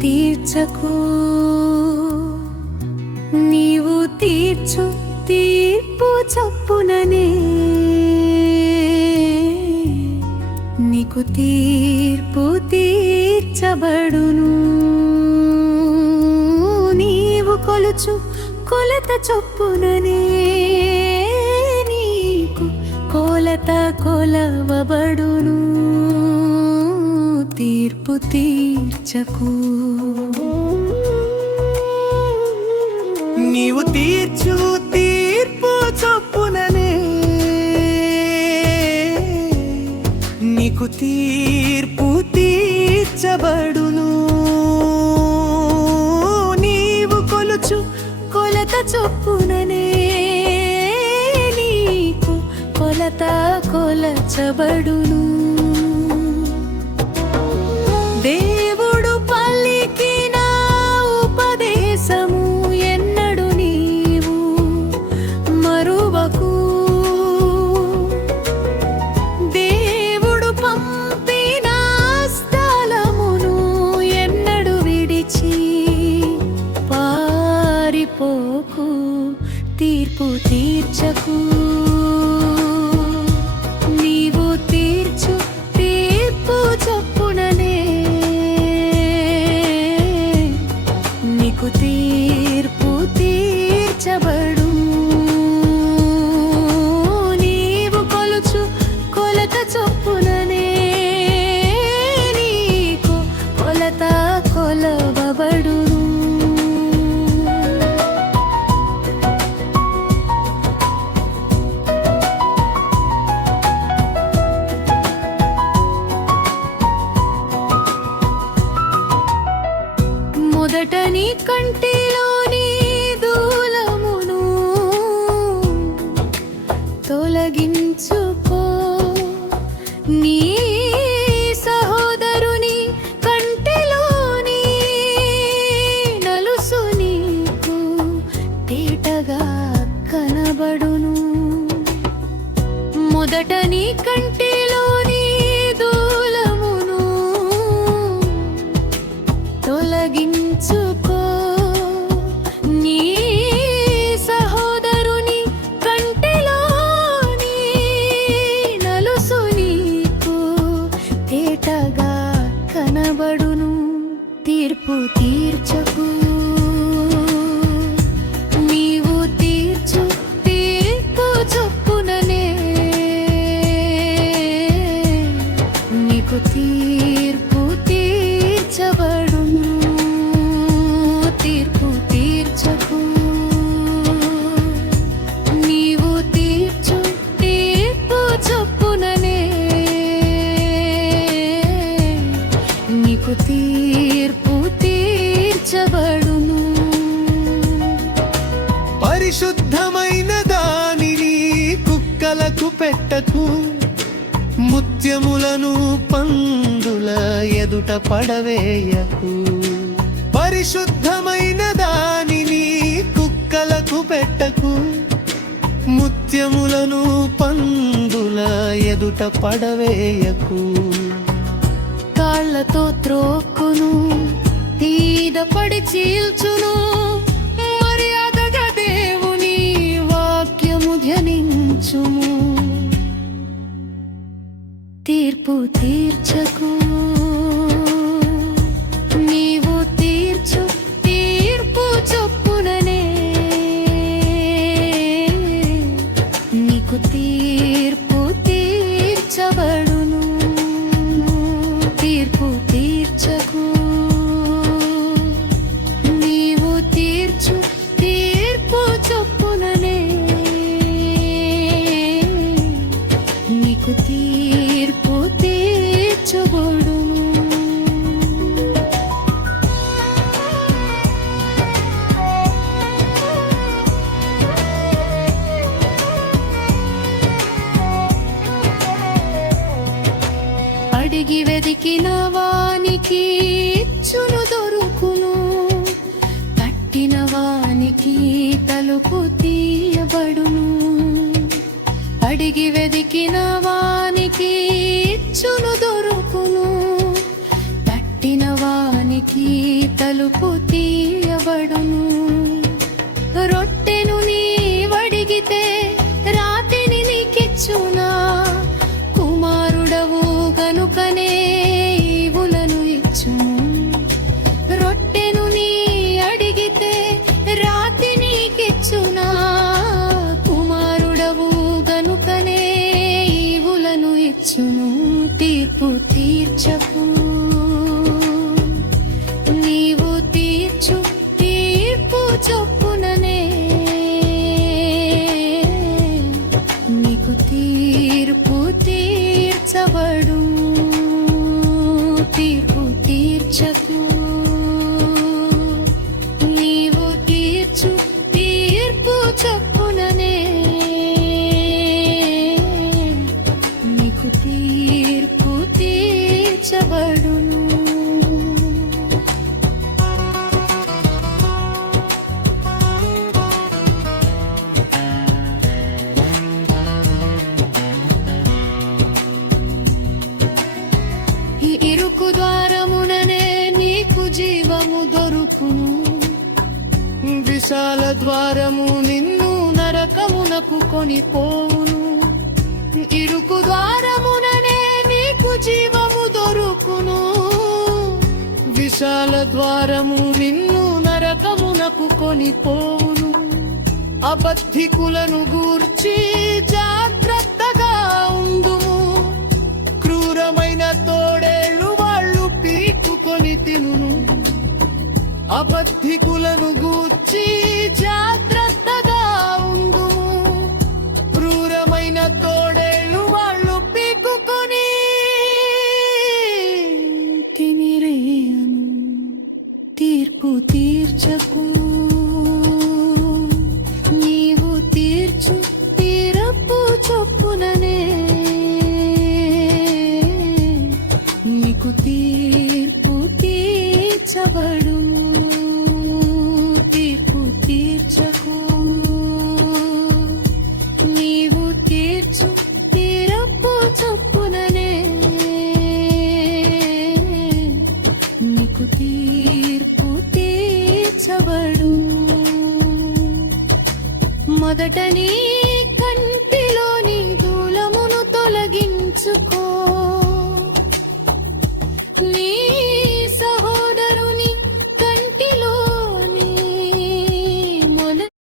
తీర్చకు, నీవు తీర్చు తీర్పు చొప్పుననే నీకు తీర్పు తీర్చబడును. నీవు కొలుచు కొలత చొప్పుననే నీకు కొలత కొలవబడును. తీర్పు తీర్చకు, నీవు తీర్చు తీర్పు చొప్పుననే నీకు తీర్పు తీర్చబడును. నీవు కొలుచు కొలత చొప్పుననే నీకు కొలత కొలచబడును. దేవుడు పలికిన ఉపదేశము ఎన్నడు నీవు మరువకు. దేవుడు పంపిన స్థలమును ఎన్నడు విడిచి పారిపోకు. తీర్పు తీర్చకు, నీవు తీర్చు తీర్పు చొప్పుననే నీకు తీర్పు తీర్చబడు. నీవు కొలుచు కొలత చొప్పుననే నీకు కొలత కొలవబడు. మొదట నీ కంటిలోని దూలమును తొలగించుకో. నీ సహోదరుని కంటిలోని నలుసు నీకు తేటగా కనబడును. మొదట నీ కంటిలోని దూలమును తొలగించుకో. నీ సహోదరుని కంటిలోని నలుసు నీకు తేటగా కనబడును. తీర్పు తీర్చకు, నీవు తీర్చు తీర్పు చొప్పుననే నీకు తీర్పు తీర్చబడును. తీర్పు తీర్చకు, నీవు తీర్చు తీర్పు చొప్పుననే నీకు తీర్పు తీర్చబడును. పరిశుద్ధమైన దానిని కుక్కలకు పెట్టకు. ముత్యములను పందుల ఎదుట పడవేయకు. పరిశుద్ధమైన దానిని కుక్కలకు పెట్టకు. ముత్యములను పందుల ఎదుట పడవేయకు. కాళ్ళతో త్రోక్కును, తీద పడి చీల్చును. మర్యాదగా దేవుని వాక్యము ధ్యానించుము. తీర్పు తీర్చకు, నీవు తీర్చు తీర్పు చొప్పుననే నీకు తీర్పు తీర్చబడును. తీర్పు తీర్చకు, నీవు తీర్చు తీర్పు చొప్పుననే నీకు తీర్పు తీర్చబడును. అడిగి వెదికిన వానికి ఇచ్చును దొరుకును. తట్టిన వానికి తలుపు తీయబడును. అడిగి వెదికిన వానికి ఇచ్చును దొరుకును. తట్టిన వానికి తలుపు తీయబడును. రొట్టెను నీవడిగితే రాతిని నీకిచ్చునా, కుమారుడవు గనుకనే ఈవులను ఇచ్చును. రొట్టెను నీ అడిగితే రాతి నీకిచ్చునా, కుమారుడవు గనుకనే ఈవులను ఇచ్చును. తీర్పు తీర్చకు, నీవు తీర్చు తీర్పు చొప్పుననే నీకు తీర్పు తీర్చబడు. తీర్పు తీర్చకు, నీవు తీర్చు తీర్పు చొప్పుననే నీకు తీర్పు తీర్చబడును. ఈ ఇరుకు ద్వారముననే నీకు జీవము దొరుకును. విశాల ద్వారము నిన్ను నరకమునకు కొనిపోవును. ఇరుకు ద్వారముననే నీకు జీవము దొరుకును. విశాల ద్వారము నిన్ను నరకమునకు కొనిపోవును. అబద్ధికులను గూర్చి జాగ్రత్తగా ఉండుము. క్రూరమైన తోడేళ్ళు వాళ్ళు పీక్కుకొని తినును. అబద్ధికులను గూర్చి జాగ్రత్తగా ఉండుము. క్రూరమైన తోడేళ్ళు వాళ్ళు పీక్కుకొని తినిరేయను. తీర్పు తీర్చకు, నీవు తీర్చు తీరపు చొప్పుననే నీకు తీర్పు తీర్చబడు. తీర్పు తీర్చకు, నీవు తీర్చు తీరపు చొప్పుననే నీకు తీర్పు తీర్చబడు. మొదట నీ